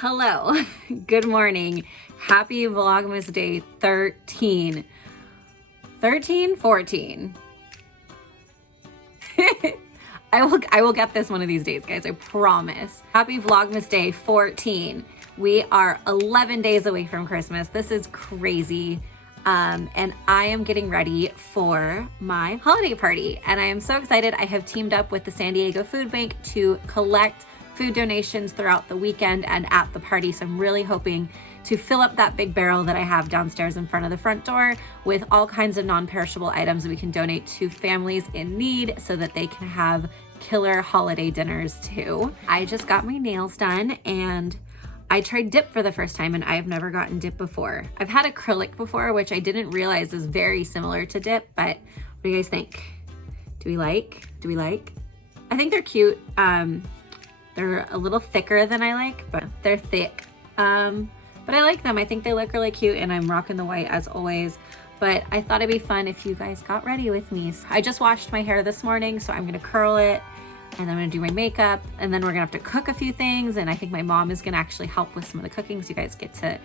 Hello, good morning. Happy Vlogmas day 13. 14. I will get this one of these days, guys, I promise. Happy Vlogmas day 14. We are 11 days away from Christmas. This is crazy. And I am getting ready for my holiday party. And I am so excited. I have teamed up with the San Diego Food Bank to collect food donations throughout the weekend and at the party. So I'm really hoping to fill up that big barrel that I have downstairs in front of the front door with all kinds of non-perishable items that we can donate to families in need so that they can have killer holiday dinners too. I just got my nails done and I tried dip for the first time, and I've never gotten dip before. I've had acrylic before, which I didn't realize is very similar to dip, but what do you guys think? Do we like? I think they're cute. They're a little thicker than I like, but they're thick. But I like them. I think they look really cute, and I'm rocking the white as always. But I thought it'd be fun if you guys got ready with me. So I just washed my hair this morning, so I'm gonna curl it, and then I'm gonna do my makeup, and then we're gonna have to cook a few things, and I think my mom is gonna actually help with some of the cooking, so you guys get to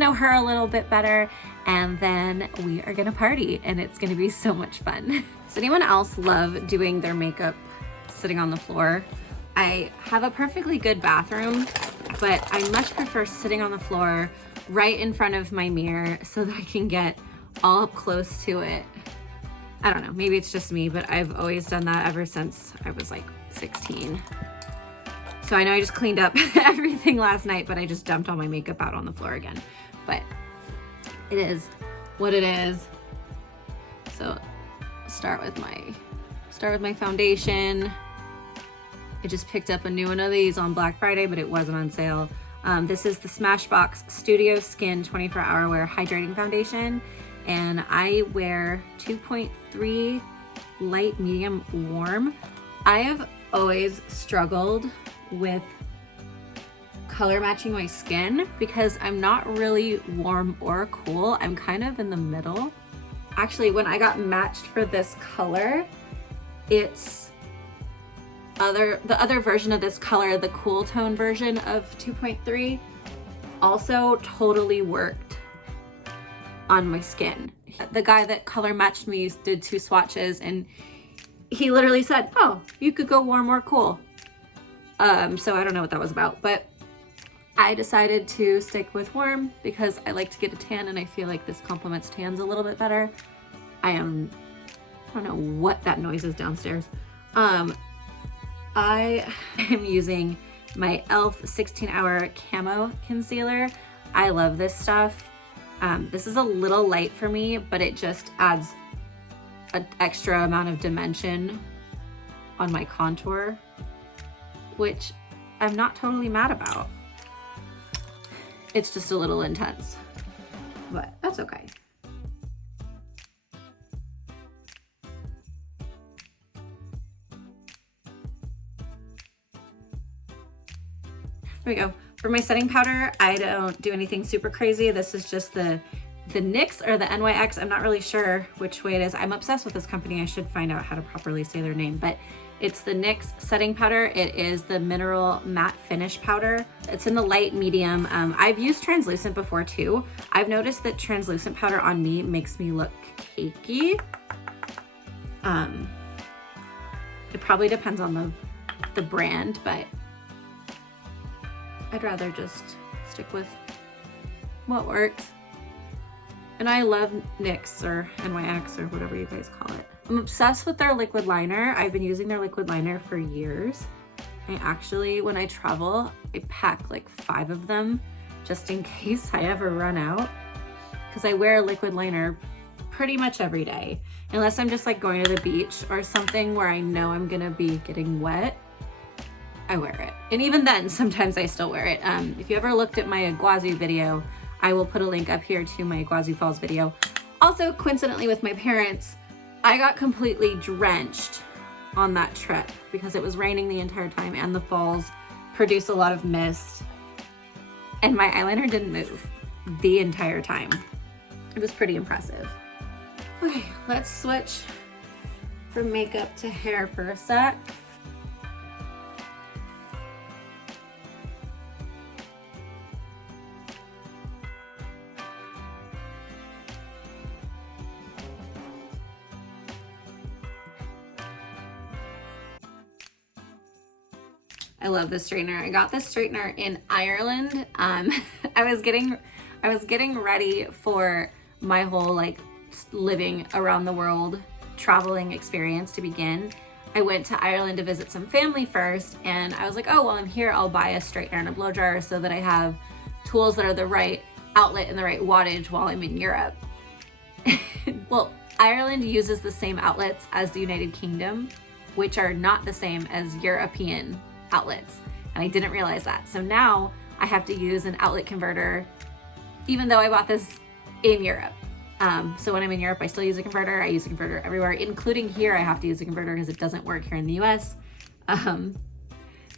know her a little bit better, and then we are gonna party, and it's gonna be so much fun. Does anyone else love doing their makeup sitting on the floor? I have a perfectly good bathroom, but I much prefer sitting on the floor right in front of my mirror so that I can get all up close to it. I don't know, maybe it's just me, but I've always done that ever since I was like 16. So I know I just cleaned up everything last night, but I just dumped all my makeup out on the floor again. But it is what it is. So start with my foundation. I just picked up a new one of these on Black Friday, but it wasn't on sale. This is the Smashbox Studio Skin 24-Hour Wear Hydrating Foundation. And I wear 2.3 light, medium, warm. I have always struggled with color matching my skin because I'm not really warm or cool. I'm kind of in the middle. Actually, when I got matched for this color, it's the other version of this color, the cool tone version of 2.3, also totally worked on my skin. The guy that color matched me did 2 swatches, and he literally said, oh, you could go warm or cool. So I don't know what that was about, but I decided to stick with warm because I like to get a tan, and I feel like this complements tans a little bit better. I don't know what that noise is downstairs. I am using my e.l.f. 16-Hour Camo Concealer. I love this stuff. This is a little light for me, but it just adds an extra amount of dimension on my contour, which I'm not totally mad about. It's just a little intense, but that's okay. There we go. For my setting powder, I don't do anything super crazy. This is just the NYX or the NYX. I'm not really sure which way it is. I'm obsessed with this company. I should find out how to properly say their name, but it's the NYX setting powder. It is the Mineral Matte Finish Powder. It's in the light medium. I've used translucent before too. I've noticed that translucent powder on me makes me look cakey. It probably depends on the brand, but I'd rather just stick with what works. And I love NYX or NYX or whatever you guys call it. I'm obsessed with their liquid liner. I've been using their liquid liner for years. I actually, when I travel, I pack like 5 of them just in case I ever run out. Because I wear a liquid liner pretty much every day. Unless I'm just like going to the beach or something where I know I'm gonna be getting wet. I wear it. And even then, sometimes I still wear it. If you ever looked at my Iguazu video, I will put a link up here to my Iguazu Falls video. Also, coincidentally with my parents, I got completely drenched on that trip because it was raining the entire time and the falls produce a lot of mist. And my eyeliner didn't move the entire time. It was pretty impressive. Okay, let's switch from makeup to hair for a sec. I love this straightener. I got this straightener in Ireland. I was getting ready for my whole like living around the world traveling experience to begin. I went to Ireland to visit some family first, and I was like, oh, well, I'm here, I'll buy a straightener and a blow dryer so that I have tools that are the right outlet and the right wattage while I'm in Europe. Well, Ireland uses the same outlets as the United Kingdom, which are not the same as European outlets. And I didn't realize that. So now I have to use an outlet converter, even though I bought this in Europe. So when I'm in Europe, I still use a converter. I use a converter everywhere, including here. I have to use a converter because it doesn't work here in the US. So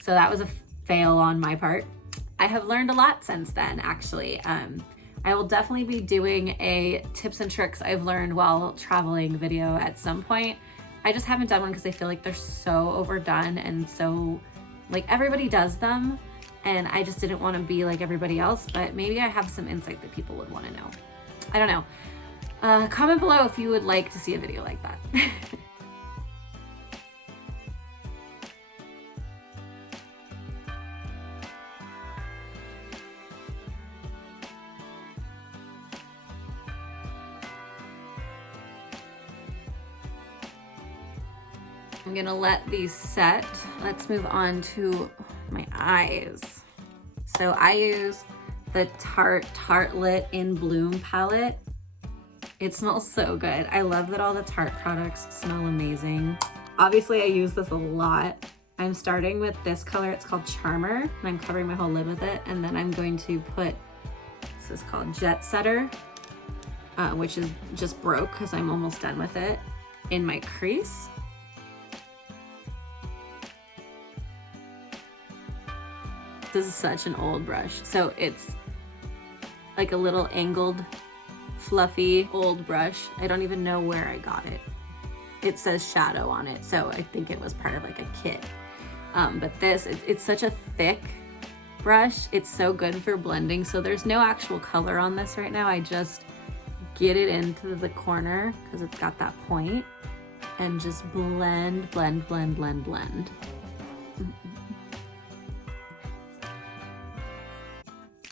that was a fail on my part. I have learned a lot since then, actually. I will definitely be doing a tips and tricks I've learned while traveling video at some point. I just haven't done one because I feel like they're so overdone and so, like, everybody does them, and I just didn't want to be like everybody else, but maybe I have some insight that people would want to know. I don't know. Comment below if you would like to see a video like that. I'm gonna let these set. Let's move on to my eyes. So I use the Tartelette in Bloom palette. It smells so good. I love that all the Tarte products smell amazing. Obviously I use this a lot. I'm starting with this color, it's called Charmer, and I'm covering my whole lid with it. And then I'm going to put, this is called Jet Setter, which is just broke because I'm almost done with it, in my crease. This is such an old brush. So it's like a little angled, fluffy old brush. I don't even know where I got it. It says Shadow on it, so I think it was part of like a kit. But this, it's such a thick brush. It's so good for blending. So there's no actual color on this right now. I just get it into the corner because it's got that point and just blend, blend, blend, blend, blend.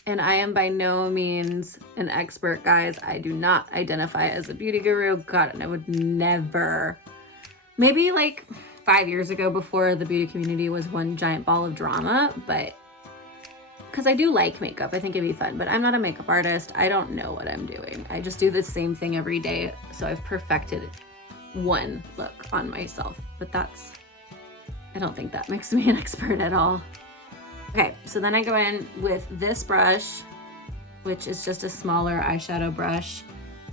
And I am by no means an expert, guys. I do not identify as a beauty guru. God, and I would never. Maybe like 5 years ago, before the beauty community was one giant ball of drama, but because I do like makeup, I think it'd be fun, but I'm not a makeup artist. I don't know what I'm doing. I just do the same thing every day. So I've perfected one look on myself, but I don't think that makes me an expert at all. Okay, so then I go in with this brush, which is just a smaller eyeshadow brush,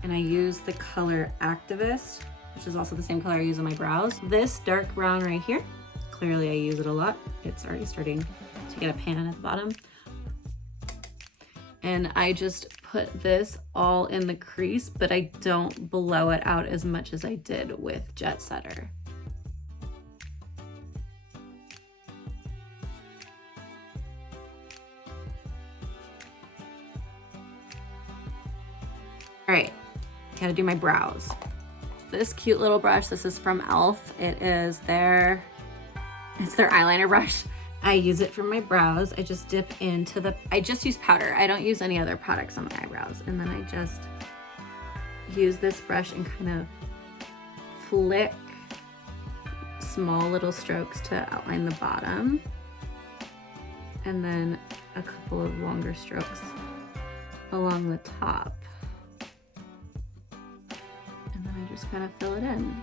and I use the color Activist, which is also the same color I use on my brows. This dark brown right here, clearly I use it a lot. It's already starting to get a pan at the bottom. And I just put this all in the crease, but I don't blow it out as much as I did with Jet Setter. All right, gotta do my brows. This cute little brush, this is from e.l.f. It's their eyeliner brush. I use it for my brows. I just dip into I just use powder. I don't use any other products on my eyebrows. And then I just use this brush and kind of flick small little strokes to outline the bottom. And then a couple of longer strokes along the top. And then I just kind of fill it in.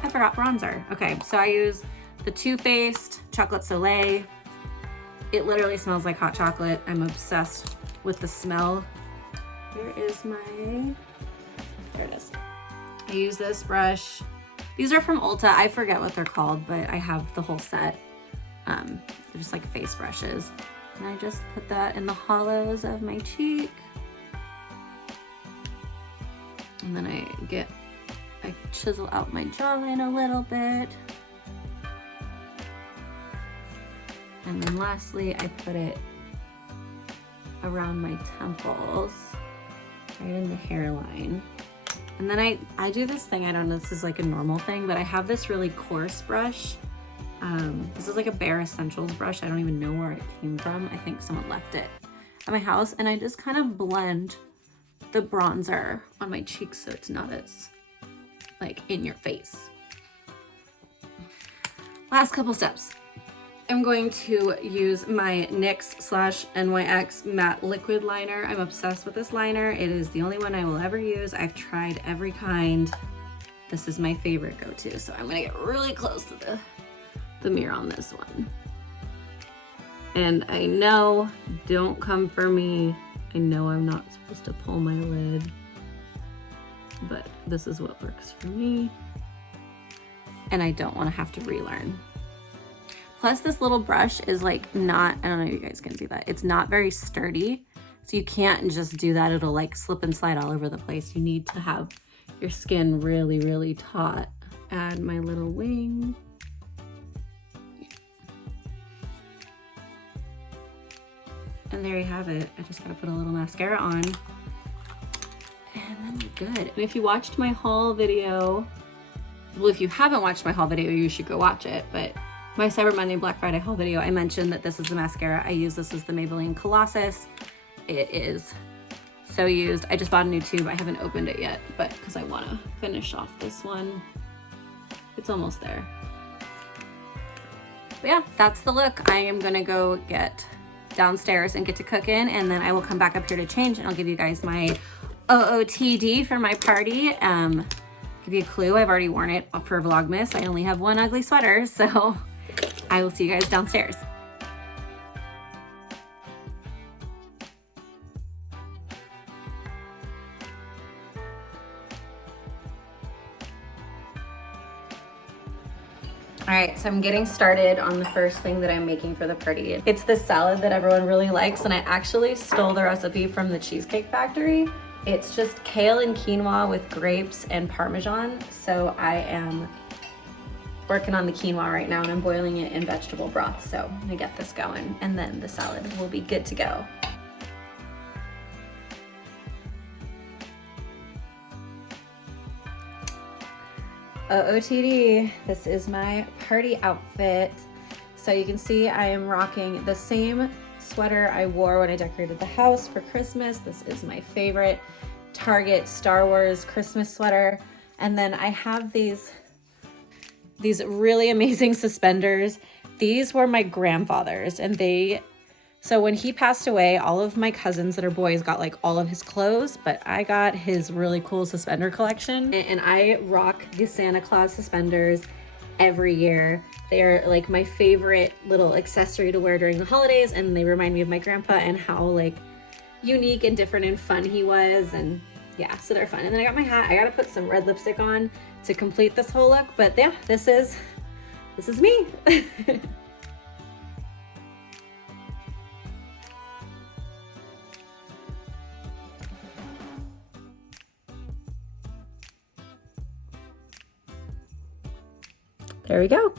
I forgot bronzer. Okay, so I use the Too Faced Chocolate Soleil. It literally smells like hot chocolate. I'm obsessed with the smell. Here is there it is. I use this brush. These are from Ulta. I forget what they're called, but I have the whole set. They're just like face brushes. And I just put that in the hollows of my cheek. And then I chisel out my jawline a little bit. And then lastly, I put it around my temples, right in the hairline. And then I do this thing, I don't know if this is like a normal thing, but I have this really coarse brush. This is like a Bare Essentials brush. I don't even know where it came from. I think someone left it at my house. And I just kind of blend the bronzer on my cheeks so it's not as like in your face. Last couple steps. I'm going to use my NYX/NYX matte liquid liner. I'm obsessed with this liner. It is the only one I will ever use. I've tried every kind. This is my favorite go-to. So I'm gonna get really close to the mirror on this one. And I know, don't come for me. I know I'm not supposed to pull my lid, but this is what works for me. And I don't want to have to relearn. Plus this little brush is like not, I don't know if you guys can see that. It's not very sturdy. So you can't just do that. It'll like slip and slide all over the place. You need to have your skin really, really taut. Add my little wing. And there you have it. I just gotta put a little mascara on. And then we're good. And if you watched my haul video, well, if you haven't watched my haul video, you should go watch it. But my Cyber Monday Black Friday haul video, I mentioned that this is the mascara I use. This is the Maybelline Colossus. It is so used. I just bought a new tube. I haven't opened it yet, but because I want to finish off this one. It's almost there. But yeah, that's the look. I am gonna go get downstairs and get to cooking, and then I will come back up here to change, and I'll give you guys my OOTD for my party. Give you a clue, I've already worn it for Vlogmas. I only have one ugly sweater, so I will see you guys downstairs. All right, so I'm getting started on the first thing that I'm making for the party. It's this salad that everyone really likes, and I actually stole the recipe from the Cheesecake Factory. It's just kale and quinoa with grapes and Parmesan. So I am working on the quinoa right now, and I'm boiling it in vegetable broth. So I'm gonna get this going, and then the salad will be good to go. OOTD, this is my party outfit. So you can see I am rocking the same sweater I wore when I decorated the house for Christmas. This is my favorite Target Star Wars Christmas sweater. And then I have these really amazing suspenders. These were my grandfather's, and so when he passed away, all of my cousins that are boys got like all of his clothes, but I got his really cool suspender collection. And I rock the Santa Claus suspenders every year. They're like my favorite little accessory to wear during the holidays, and they remind me of my grandpa and how like unique and different and fun he was. And yeah, so they're fun. And then I got my hat. I gotta put some red lipstick on to complete this whole look, but yeah, this is me. There we go.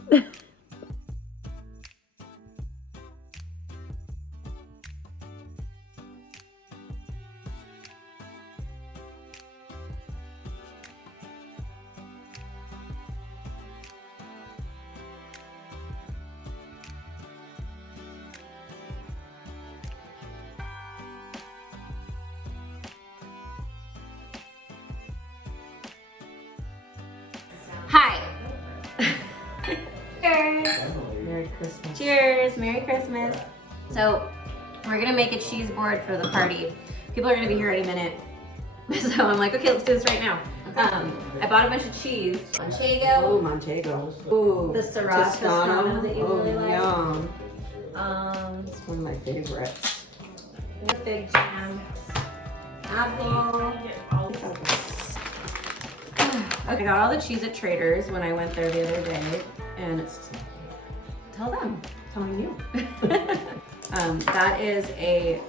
Hi. Cheers. Merry Christmas. Cheers. Merry Christmas. So we're gonna make a cheese board for the party. People are gonna be here any minute. So I'm like, okay, let's do this right now. I bought a bunch of cheese. Manchego. Oh, Manchego. Ooh. The Syrah Toscano that you really like. Yum. It's one of my favorites. The fig jam. Apple. Okay, I got all the cheese at Trader's when I went there the other day, and tell them you. That is a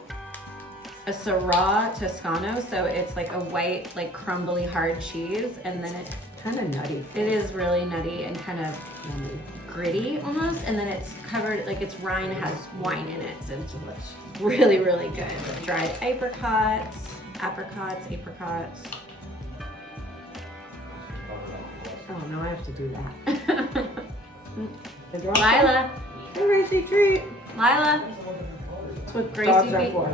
Syrah Toscano, so it's like a white, like crumbly hard cheese, and then it's kind of nutty. It is really nutty and kind of gritty almost, and then it's covered, like its rind has wine in it, so it's really, really good. Dried apricots. Oh, now I have to do that. Lila. Hey, Gracie, treat. Lila. That's what Gracie Dogs are for.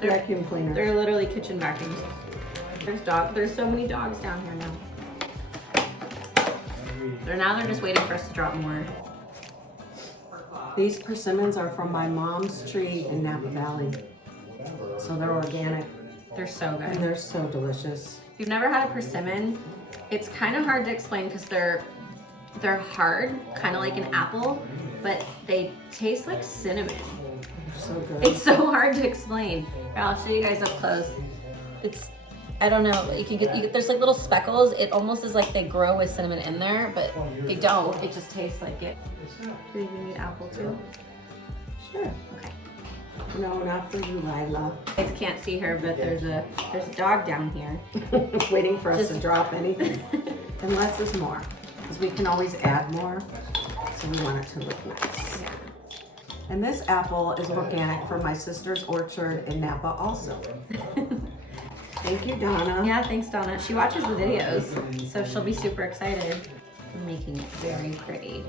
Vacuum cleaner. They're literally kitchen vacuums. There's so many dogs down here now. They're just waiting for us to drop more. These persimmons are from my mom's tree in Napa Valley. So they're organic They're so and good. they're so delicious. If you've never had a persimmon, it's kind of hard to explain because they're hard, kind of like an apple, but they taste like cinnamon. They're so good. It's so hard to explain. Here, I'll show you guys up close. I don't know, you can get, there's like little speckles. It almost is like they grow with cinnamon in there, but they don't. It just tastes like it. Do you need apple too? Sure. Okay. No, not for you, Lila. You guys can't see her, but there's a dog down here. Waiting for us to drop anything. Unless there's more. Because we can always add more. So we want it to look nice. Yeah. And this apple is organic from my sister's orchard in Napa also. Thank you, Donna. Yeah, thanks, Donna. She watches the videos, so she'll be super excited. I'm making it very pretty.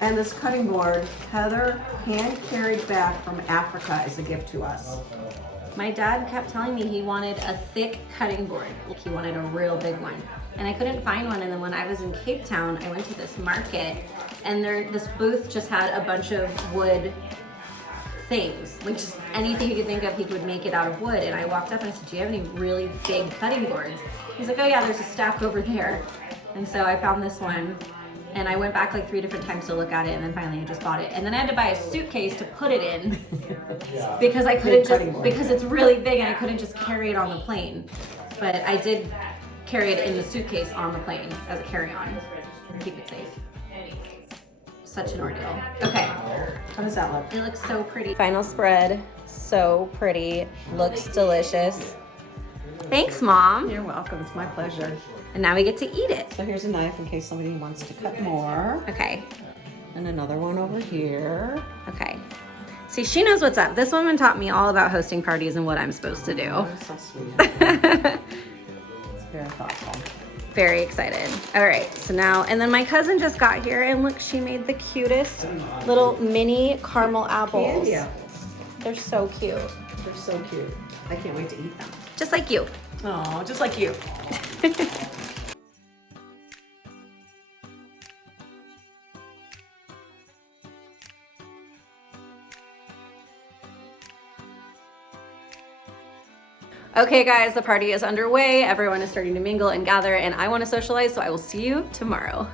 And this cutting board, Heather hand carried back from Africa as a gift to us. My dad kept telling me he wanted a thick cutting board. Like he wanted a real big one. And I couldn't find one. And then when I was in Cape Town, I went to this market and this booth just had a bunch of wood things. Like just anything you could think of, he could make it out of wood. And I walked up and I said, do you have any really big cutting boards? He's like, oh yeah, there's a stack over there. And so I found this one. And I went back like 3 different times to look at it, and then finally I just bought it. And then I had to buy a suitcase to put it in because I couldn't because it's really big and I couldn't just carry it on the plane. But I did carry it in the suitcase on the plane as a carry-on to keep it safe. Such an ordeal. Okay. How does that look? It looks so pretty. Final spread, so pretty, looks delicious. Thanks, Mom. You're welcome. It's my pleasure. And now we get to eat it. So here's a knife in case somebody wants to cut more. Okay. And another one over here. Okay. See, she knows what's up. This woman taught me all about hosting parties and what I'm supposed to do. Oh, so sweet. It's very thoughtful. Very excited. All right, so now, and then my cousin just got here and look, she made the cutest little mini caramel apples. Candy. They're so cute. They're so cute. I can't wait to eat them. Just like you. Oh, just like you. Okay guys, the party is underway. Everyone is starting to mingle and gather and I want to socialize, so I will see you tomorrow.